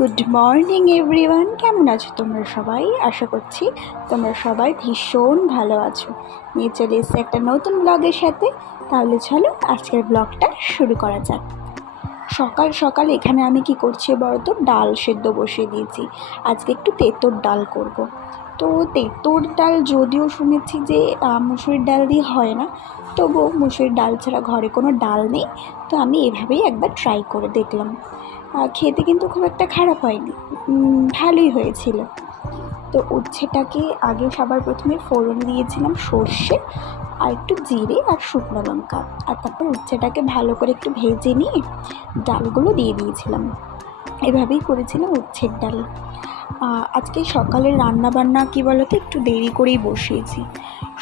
Good morning everyone কেমন আছো তোমরা সবাই? আশা করছি তোমরা সবাই ভীষণ ভালো আছো। নিয়ে চলে এসছে একটা নতুন ব্লগের সাথে। তাহলে চলো আজকের ব্লগটা শুরু করা যাক। সকাল সকাল এখানে আমি কি করছি বলতো? ডাল সেদ্ধ বসিয়ে দিয়েছি। আজকে একটু তেঁতোর ডাল করব। তো তেঁতোর ডাল যদিও শুনেছি যে মুসুরির ডাল দিয়ে হয় না, তবুও মুসুরির ডাল ছাড়া ঘরে কোনো ডাল নেই। তো আমি এভাবেই একবার ট্রাই করে দেখলাম। খেতে কিন্তু খুব একটা খারাপ হয়নি। ভালোই হয়েছিল। তো উচ্ছেটাকে আগে সবার প্রথমে ফোড়ন দিয়েছিলাম সর্ষে, আর একটু জিরে আর শুকনো লঙ্কা। আর তারপর উচ্ছেটাকে ভালো করে একটু ভেজে নিয়ে ডালগুলো দিয়ে দিয়েছিলাম। এভাবেই করেছিলাম উচ্ছের ডাল। আজকে সকালে রান্না বান্না কী বলো তো একটু দেরি করেই বসিয়েছি।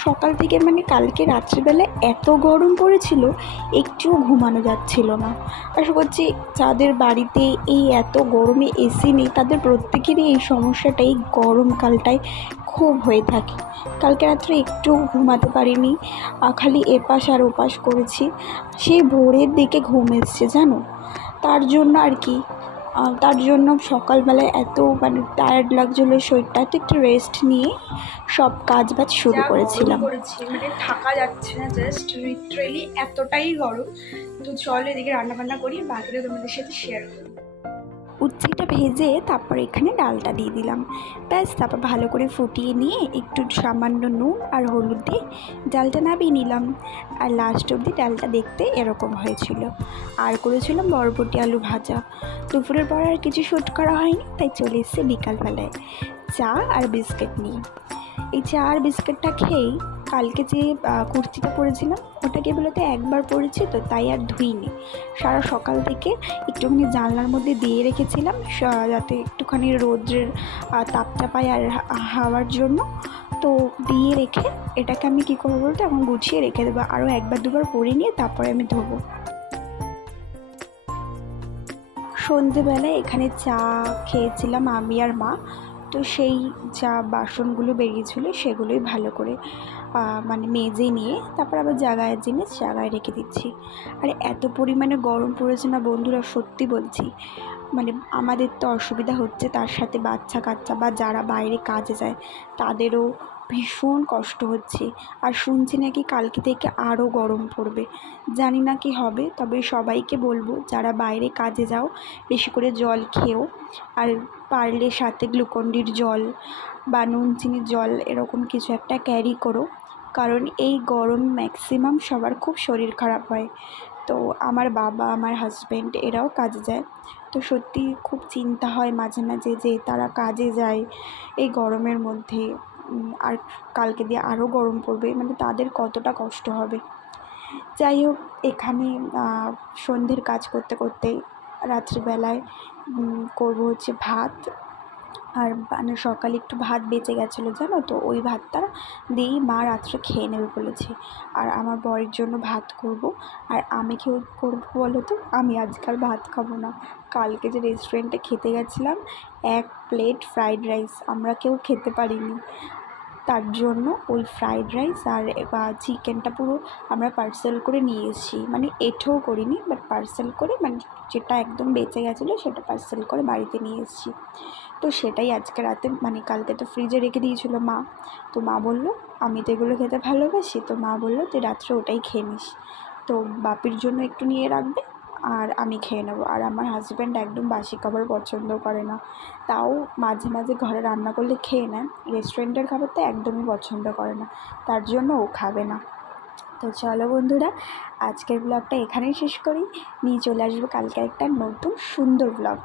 সকাল থেকে মানে কালকে রাত্রিবেলা এত গরম পড়েছিল, একটুও ঘুমানো যাচ্ছিল না। আশা করছি যাদের বাড়িতে এই এত গরমে এসি নেই, তাদের প্রত্যেকেরই এই সমস্যাটা এই গরমকালটায় খুব হয়ে থাকে। কালকে রাত্রে একটু ঘুমাতে পারিনি খালি এপাশ আর ওপাশ করেছি। সেই ভোরের দিকে ঘুম এসছে, জানো? তার জন্য আর কি তার জন্য সকালবেলায় এত মানে টায়ার্ড লাগছিল শরীরটা তো একটু রেস্ট নিয়ে সব কাজ বাজ শুরু করেছিলাম। মানে থাকা যাচ্ছে না জাস্ট লিটারেলি এতটাই গরম। তো চল এদিকে রান্না বান্না করি বাকিটা তোমাদের সাথে শেয়ার করি উচ্ছেটা ভেজে তারপর এখানে ডালটা দিয়ে দিলাম। ব্যাস, তারপর ভালো করে ফুটিয়ে নিয়ে একটু সামান্য নুন আর হলুদ দিয়ে ডালটা নামিয়ে নিলাম। আর লাস্ট অবধি ডালটা দেখতে এরকম হয়েছিল। আর করেছিলাম বরবটি আলু ভাজা। দুপুরের পর আর কিছু শ্যুট করা হয়নি, তাই চলে এসছে বিকালবেলায়। চা আর বিস্কিট নিয়ে। এই চা আর বিস্কিটটা খেয়েই কালকে যে কুর্তিটা পরেছিলাম ওটাকে বলতে একবার পরেছি, তো তাই আর ধুইনি। সারা সকাল থেকে একটুখানি জানলার মধ্যে দিয়ে রেখেছিলাম যাতে একটুখানি রোদ্রের তাপটা পায় আর হাওয়ার জন্য। তো দিয়ে রেখে এটাকে আমি কী করব বলতে, এখন গুছিয়ে রেখে দেবো। আরও একবার দুবার পরে নিয়ে তারপরে আমি ধোবো। সন্ধেবেলায় এখানে চা খেয়েছিলাম আমি আর মা। তো সেই যা বাসনগুলো বেরিয়েছিলো সেগুলোই ভালো করে মানে মেজে নিয়ে তারপর আবার জায়গায় জিনিস জায়গায় রেখে দিচ্ছি। আর এত পরিমাণে গরম পড়েছে না বন্ধুরা, সত্যি বলছি। মানে আমাদের তো অসুবিধা হচ্ছে তার সাথে বাচ্চা কাচ্চা বা যারা বাইরে কাজে যায়, তাদেরও ভীষণ কষ্ট হচ্ছে। আর শুনছি নাকি কালকে থেকে আরও গরম পড়বে। জানি না কি হবে, তবে সবাইকে বলব, যারা বাইরে কাজে যাও, বেশি করে জল খেও। আর পারলে সাথে গ্লুকন্ডির জল বা নুন চিনির জল এরকম কিছু একটা ক্যারি করো। কারণ এই গরম ম্যাক্সিমাম সবার খুব শরীর খারাপ হয়। তো আমার বাবা, আমার হাজব্যান্ড এরাও কাজে যায়। তো সত্যি খুব চিন্তা হয় মাঝে মাঝে যে তারা কাজে যায় এই গরমের মধ্যে। আর কালকে দিয়ে আরও গরম পড়বে মানে তাদের কতটা কষ্ট হবে। যাই হোক এখানে সন্ধ্যের কাজ করতে করতে রাত্রিবেলায় করব হচ্ছে ভাত। আর মানে সকালে একটু ভাত বেঁচে গেছিল, জানো তো? ওই ভাতটা দিয়েই মা রাত্রে খেয়ে নেবে বলেছে। আর আমার বরের জন্য ভাত করব। আর আমি কেউ করব বলো তো? আমি আজকাল ভাত খাব না। কালকে যে রেস্টুরেন্টে খেতে গেছিলাম, এক প্লেট ফ্রাইড রাইস আমরা কেউ খেতে পারিনি। তার জন্য ওই ফ্রাইড রাইস আর, বা চিকেনটা পুরো আমরা পার্সেল করে নিয়ে এসেছি। মানে এঁঠোও করিনি বাট পার্সেল করে মানে যেটা একদম বেঁচে গেছিল, সেটা পার্সেল করে বাড়িতে নিয়ে এসেছি। তো সেটাই আজকে রাতে মানে কালকে তো ফ্রিজে রেখে দিয়েছিল মা। তো মা বলল, আমি তো এগুলো খেতে ভালোবাসি। তো মা বলল, তুই রাত্রে ওটাই খেয়ে নিস। তো বাপির জন্য একটু নিয়ে রাখবে আর আমি খেয়ে নেব। আর আমার হাজব্যান্ড একদম বাসি খাবার পছন্দ করে না। তাও মাঝে মাঝে ঘরে রান্না করলে খেয়ে নেয় রেস্টুরেন্টের খাবার তো একদমই পছন্দ করে না। তার জন্য ও খাবে না। তো চলো বন্ধুরা, আজকের ব্লগটা এখানেই শেষ করি। নিয়ে চলে আসব কালকে একটা নতুন সুন্দর ব্লগ